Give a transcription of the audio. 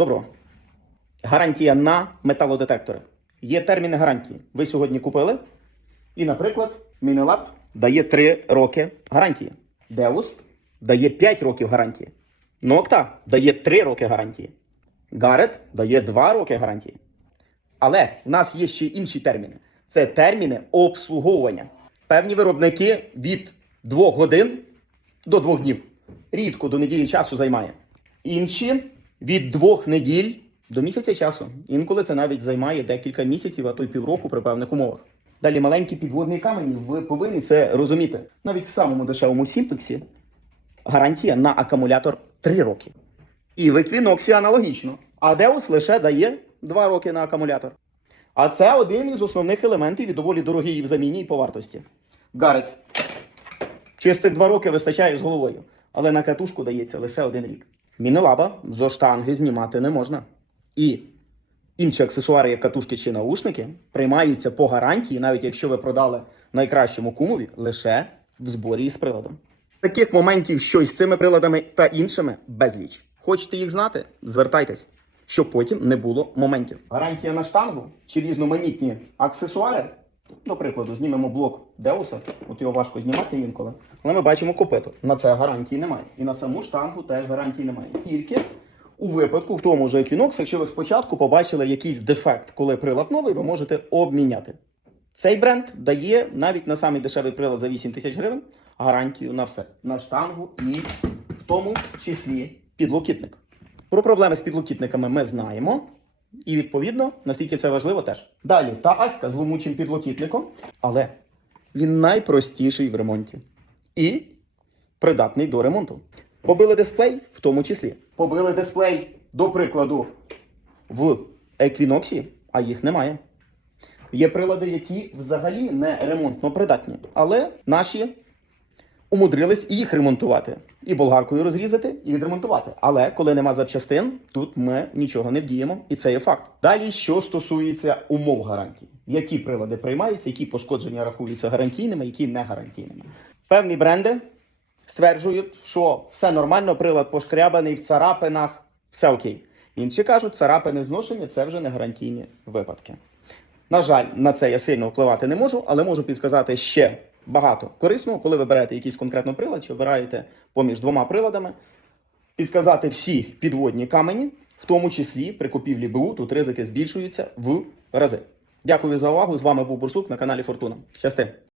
Доброго. Гарантія на металодетектори. Є терміни гарантії. Ви сьогодні купили. І, наприклад, Мінелаб дає 3 роки гарантії. Деус дає 5 років гарантії. Нокта дає 3 роки гарантії. Гарет дає 2 роки гарантії. Але в нас є ще інші терміни. Це терміни обслуговування. Певні виробники від 2 годин до 2 днів. Рідко до неділі часу займає. Інші від 2 неділь до місяця часу. Інколи це навіть займає декілька місяців, а то й півроку при певних умовах. Далі маленькі підводні камені. Ви повинні це розуміти. Навіть в самому дешевому сімплексі гарантія на акумулятор 3 роки. І в Equinox аналогічно. А Deus лише дає 2 роки на акумулятор. А це один із основних елементів і доволі дорогий в заміні і по вартості. Гарет. Чистих 2 роки вистачає з головою, але на катушку дається лише один рік. Мінелаба зо штанги знімати не можна. І інші аксесуари, як катушки чи наушники, приймаються по гарантії, навіть якщо ви продали найкращому кумові, лише в зборі із приладом. Таких моментів, що з цими приладами та іншими, безліч. Хочете їх знати? Звертайтесь, щоб потім не було моментів. Гарантія на штангу чи різноманітні аксесуари. До прикладу, знімемо блок Деуса, от його важко знімати інколи. Але ми бачимо копито. На це гарантії немає. І на саму штангу теж гарантії немає. Тільки у випадку, в тому ж Equinox, якщо ви спочатку побачили якийсь дефект, коли прилад новий, ви можете обміняти. Цей бренд дає навіть на самий дешевий прилад за 8 тисяч гривень гарантію на все. На штангу і в тому числі підлокітник. Про проблеми з підлокітниками ми знаємо. І відповідно, наскільки це важливо теж. Далі, та Аська з ломучим підлокітником, але він найпростіший в ремонті. І придатний до ремонту. Побили дисплей, в тому числі. Побили дисплей, до прикладу, в Equinox, а їх немає. Є прилади, які взагалі не ремонтно придатні, але наші умудрились і їх ремонтувати, і болгаркою розрізати, і відремонтувати. Але коли нема запчастин, тут ми нічого не вдіємо, і це є факт. Далі, що стосується умов гарантії, які прилади приймаються, які пошкодження рахуються гарантійними, які не гарантійними. Певні бренди стверджують, що все нормально, прилад пошкрябаний в царапинах, все окей. Інші кажуть, царапини зношення це вже не гарантійні випадки. На жаль, на це я сильно впливати не можу, але можу підсказати ще багато корисного, коли ви берете якийсь конкретно прилад, чи обираєте поміж двома приладами, підказати всі підводні камені, в тому числі при купівлі БУ, тут ризики збільшуються в рази. Дякую за увагу. З вами був Бурсук на каналі Фортуна. Щасти!